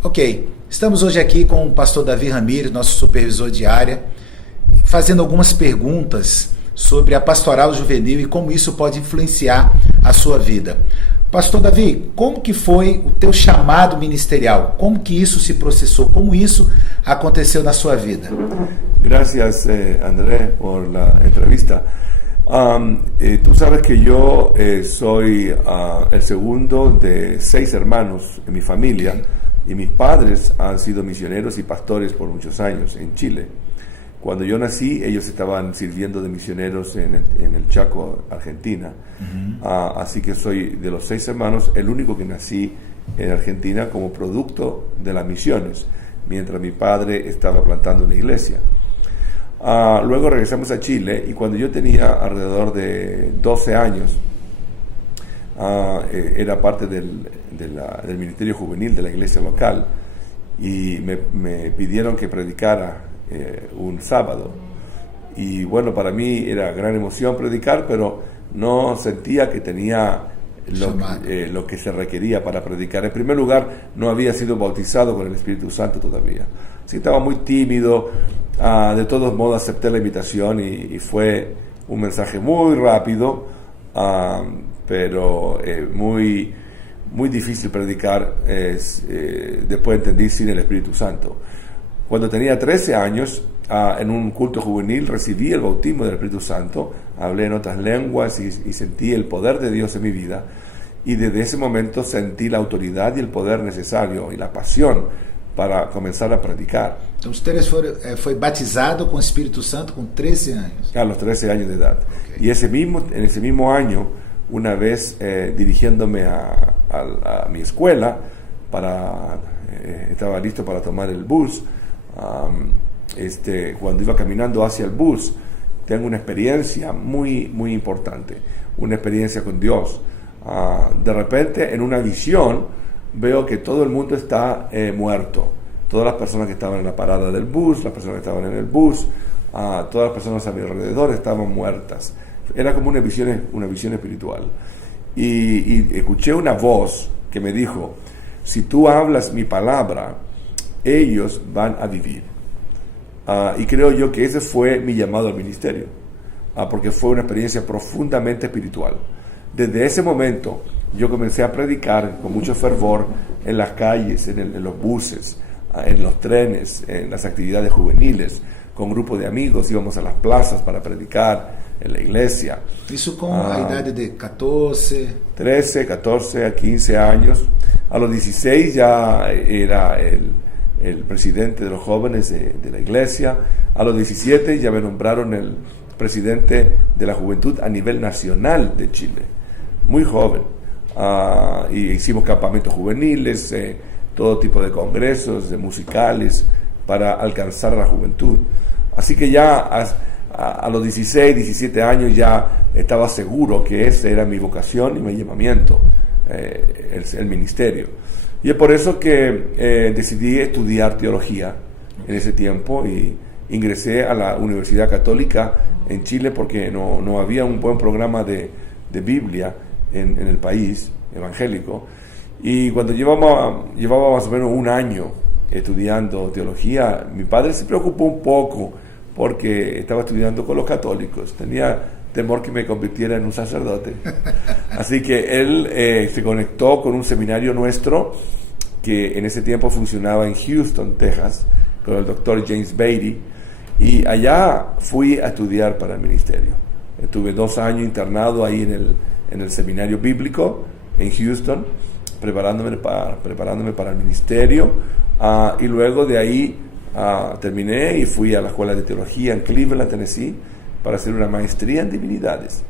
Ok, estamos hoje aqui com o pastor Davi Ramires, nosso supervisor de área, fazendo algumas perguntas sobre a pastoral juvenil e como isso pode influenciar a sua vida. Pastor Davi, como que foi o teu chamado ministerial? Como que isso se processou? Como isso aconteceu na sua vida? Gracias, André, por la entrevista. Tú sabes que yo soy el segundo de 6 hermanos en mi familia, y mis padres han sido misioneros y pastores por muchos años en Chile. Cuando yo nací, ellos estaban sirviendo de misioneros en el Chaco, Argentina. Así que soy de los 6 hermanos el único que nací en Argentina como producto de las misiones, mientras mi padre estaba plantando una iglesia. Luego regresamos a Chile, y cuando yo tenía alrededor de 12 años, era parte del ministerio juvenil de la iglesia local, y me pidieron que predicara un sábado. Y bueno, para mí era gran emoción predicar, pero no sentía que tenía lo que se requería para predicar. En primer lugar, no había sido bautizado con el Espíritu Santo todavía. Sí, estaba muy tímido. De todos modos acepté la invitación y fue un mensaje muy rápido, pero muy, muy difícil predicar, después entendí, sin el Espíritu Santo. Cuando tenía 13 años, en un culto juvenil, recibí el bautismo del Espíritu Santo, hablé en otras lenguas y sentí el poder de Dios en mi vida, y desde ese momento sentí la autoridad y el poder necesario y la pasión para comenzar a predicar. Então, usted fue batizado con Espíritu Santo con 13 años. A los 13 años de edad. Okay. Y en ese mismo año, una vez dirigiéndome a mi escuela, estaba listo para tomar el bus, cuando iba caminando hacia el bus, tengo una experiencia muy, muy importante, una experiencia con Dios. De repente, en una visión, veo que todo el mundo está muerto. Todas las personas que estaban en la parada del bus, las personas que estaban en el bus, todas las personas a mi alrededor estaban muertas. Era como una visión espiritual. Y escuché una voz que me dijo: si tú hablas mi palabra, ellos van a vivir. Y creo yo que ese fue mi llamado al ministerio, porque fue una experiencia profundamente espiritual. Desde ese momento yo comencé a predicar con mucho fervor en las calles, en los buses, en los trenes, en las actividades juveniles, con grupos de amigos. Íbamos a las plazas para predicar en la iglesia. Eso con la edad de 13 a 15 años. A los 16 ya era el presidente de los jóvenes de la iglesia. A los 17 ya me nombraron el presidente de la juventud a nivel nacional de Chile. Muy joven. Y hicimos campamentos juveniles, todo tipo de congresos, musicales, para alcanzar a la juventud. Así que ya a los 16, 17 años ya estaba seguro que esa era mi vocación y mi llamamiento, el ministerio. Y es por eso que decidí estudiar teología en ese tiempo, y ingresé a la Universidad Católica en Chile porque no había un buen programa de Biblia en el país evangélico. Y cuando llevaba más o menos un año estudiando teología, mi padre se preocupó un poco porque estaba estudiando con los católicos. Tenía temor que me convirtiera en un sacerdote. Así que él se conectó con un seminario nuestro que en ese tiempo funcionaba en Houston, Texas, con el doctor James Beatty, y allá fui a estudiar para el ministerio. Estuve 2 años internado ahí en el seminario bíblico en Houston, preparándome para el ministerio, y luego de ahí terminé y fui a la escuela de teología en Cleveland, Tennessee, para hacer una maestría en divinidades,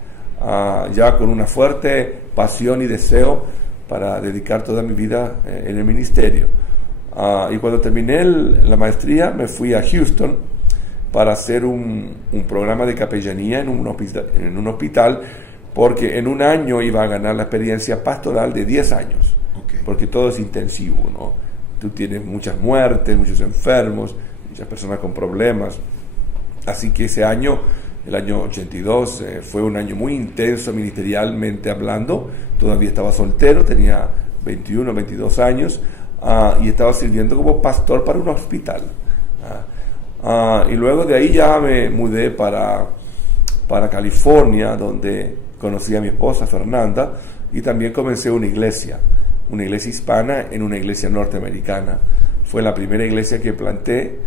ya con una fuerte pasión y deseo para dedicar toda mi vida en el ministerio. Y cuando terminé la maestría, me fui a Houston para hacer un programa de capellanía en un hospital, porque en un año iba a ganar la experiencia pastoral de 10 años, porque todo es intensivo, ¿no? Tú tienes muchas muertes, muchos enfermos, muchas personas con problemas. Así que ese año, el año 82, fue un año muy intenso ministerialmente hablando. Todavía estaba soltero, tenía 21, 22 años, y estaba sirviendo como pastor para un hospital. Y luego de ahí ya me mudé para California, donde conocí a mi esposa Fernanda, y también comencé una iglesia hispana en una iglesia norteamericana. Fue la primera iglesia que planté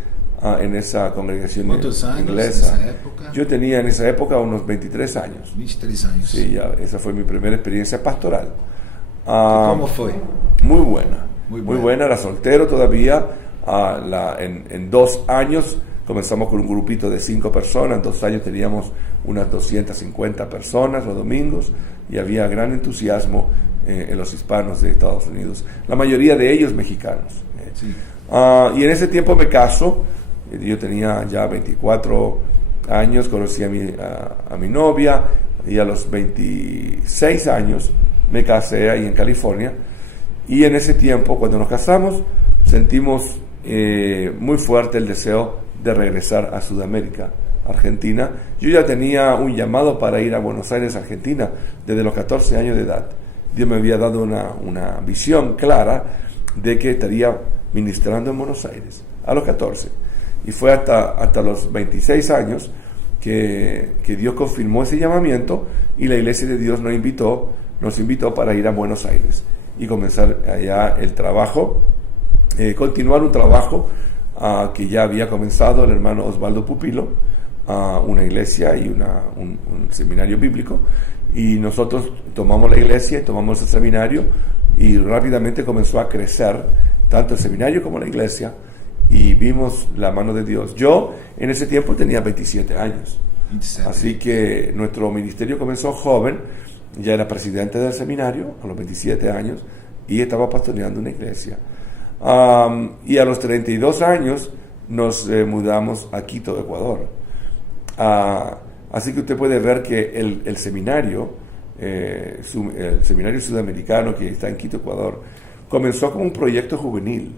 en esa congregación inglesa. ¿Cuántos años en esa época? Yo tenía en esa época unos 23 años. 23 años. Sí, esa fue mi primera experiencia pastoral. ¿Cómo fue? Muy buena. Muy buena, era soltero todavía. En 2 años comenzamos con un grupito de 5 personas. En 2 años teníamos unas 250 personas los domingos y había gran entusiasmo en los hispanos de Estados Unidos, la mayoría de ellos mexicanos. Sí. Y en ese tiempo me caso. Yo tenía ya 24 años, conocí a mi novia, y a los 26 años me casé ahí en California. Y en ese tiempo, cuando nos casamos, sentimos muy fuerte el deseo de regresar a Sudamérica, Argentina. Yo ya tenía un llamado para ir a Buenos Aires, Argentina, desde los 14 años de edad. Dios me había dado una visión clara de que estaría ministrando en Buenos Aires, a los 14. Y fue hasta los 26 años que Dios confirmó ese llamamiento, y la Iglesia de Dios nos invitó para ir a Buenos Aires y comenzar allá el trabajo, continuar un trabajo que ya había comenzado el hermano Osvaldo Pupilo, una iglesia y un seminario bíblico, y nosotros tomamos la iglesia y tomamos el seminario, y rápidamente comenzó a crecer tanto el seminario como la iglesia, y vimos la mano de Dios. Yo en ese tiempo tenía 27 años, así que nuestro ministerio comenzó joven. Ya era presidente del seminario a los 27 años y estaba pastoreando una iglesia. Y a los 32 años nos mudamos a Quito, Ecuador. Así que usted puede ver que el seminario sudamericano que está en Quito, Ecuador, comenzó como un proyecto juvenil,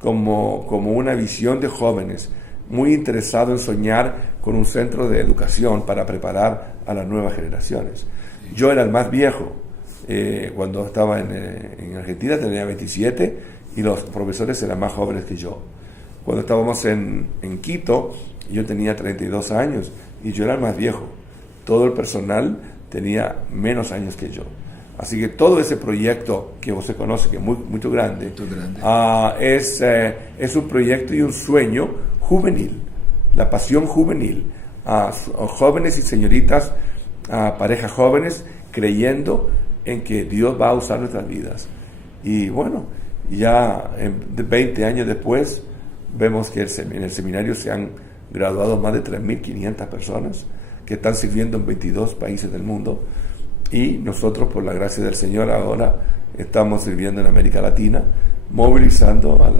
como una visión de jóvenes muy interesados en soñar con un centro de educación para preparar a las nuevas generaciones. Yo era el más viejo. Cuando estaba en Argentina tenía 27 y los profesores eran más jóvenes que yo. Cuando estábamos en Quito, yo tenía 32 años y yo era el más viejo. Todo el personal tenía menos años que yo. Así que todo ese proyecto que usted conoce, que es muy grande, es un proyecto y un sueño juvenil, la pasión juvenil. Jóvenes y señoritas, parejas jóvenes, creyendo en que Dios va a usar nuestras vidas. Y bueno, ya 20 años después, vemos que en el seminario se han graduado más de 3.500 personas que están sirviendo en 22 países del mundo. Y nosotros, por la gracia del Señor, ahora estamos sirviendo en América Latina, movilizando a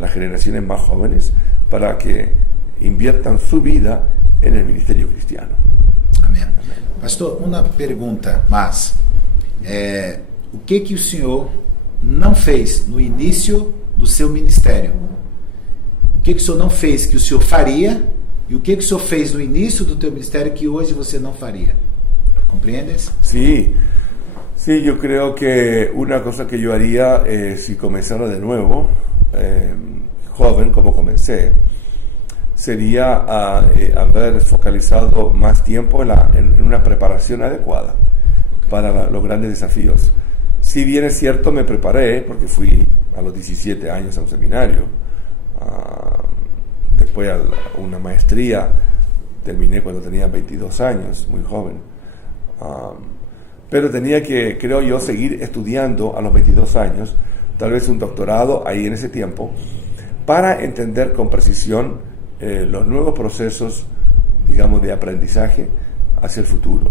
las generaciones más jóvenes para que inviertan su vida en el ministerio cristiano. Amém. Pastor, uma pergunta, mas o que o senhor não fez no início do seu ministério? O que o senhor não fez que o senhor faria, e o que o senhor fez no início do teu ministério que hoje você não faria? ¿Comprendes? Sí, yo creo que una cosa que yo haría si comenzara de nuevo, joven como comencé, sería haber focalizado más tiempo en una preparación adecuada para los grandes desafíos. Si bien es cierto, me preparé porque fui a los 17 años a un seminario, después a una maestría, terminé cuando tenía 22 años, muy joven. Pero tenía que, creo yo, seguir estudiando a los 22 años, tal vez un doctorado ahí en ese tiempo, para entender con precisión los nuevos procesos, digamos, de aprendizaje hacia el futuro.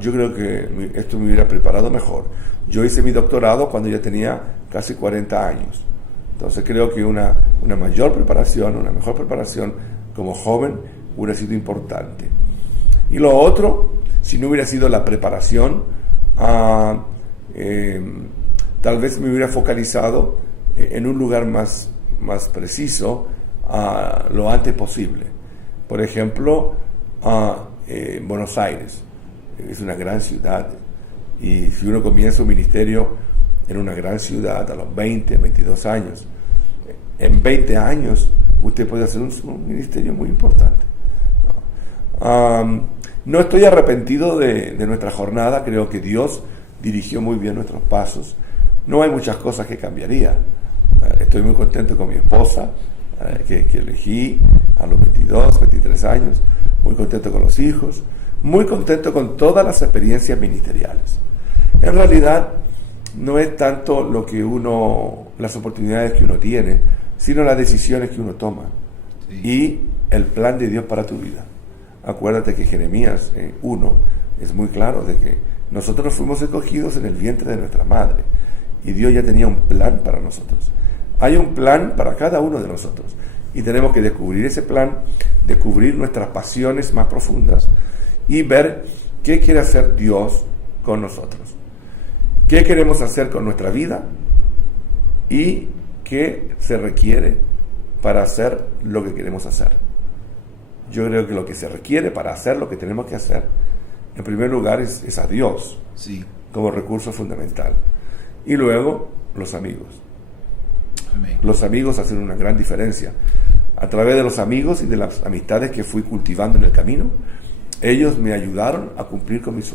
Yo creo que esto me hubiera preparado mejor. Yo hice mi doctorado cuando ya tenía casi 40 años. Entonces creo que una mayor preparación, una mejor preparación como joven hubiera sido importante. Y lo otro, si no hubiera sido la preparación, tal vez me hubiera focalizado en un lugar más preciso lo antes posible. Por ejemplo, Buenos Aires es una gran ciudad, y si uno comienza un ministerio en una gran ciudad a los 20, 22 años. En 20 años usted puede hacer un ministerio muy importante. No estoy arrepentido de nuestra jornada, creo que Dios dirigió muy bien nuestros pasos. No hay muchas cosas que cambiaría. Estoy muy contento con mi esposa, que elegí a los 22, 23 años, muy contento con los hijos, muy contento con todas las experiencias ministeriales. En realidad, no es tanto las oportunidades que uno tiene, sino las decisiones que uno toma, sí, y el plan de Dios para tu vida. Acuérdate que Jeremías 1 es muy claro de que nosotros fuimos escogidos en el vientre de nuestra madre y Dios ya tenía un plan para nosotros. Hay un plan para cada uno de nosotros y tenemos que descubrir ese plan, descubrir nuestras pasiones más profundas y ver qué quiere hacer Dios con nosotros, qué queremos hacer con nuestra vida y qué se requiere para hacer lo que queremos hacer. Yo creo que lo que se requiere para hacer lo que tenemos que hacer, en primer lugar, es a Dios, sí, como recurso fundamental. Y luego, los amigos. Amén. Los amigos hacen una gran diferencia. A través de los amigos y de las amistades que fui cultivando en el camino, ellos me ayudaron a cumplir con mis sueños.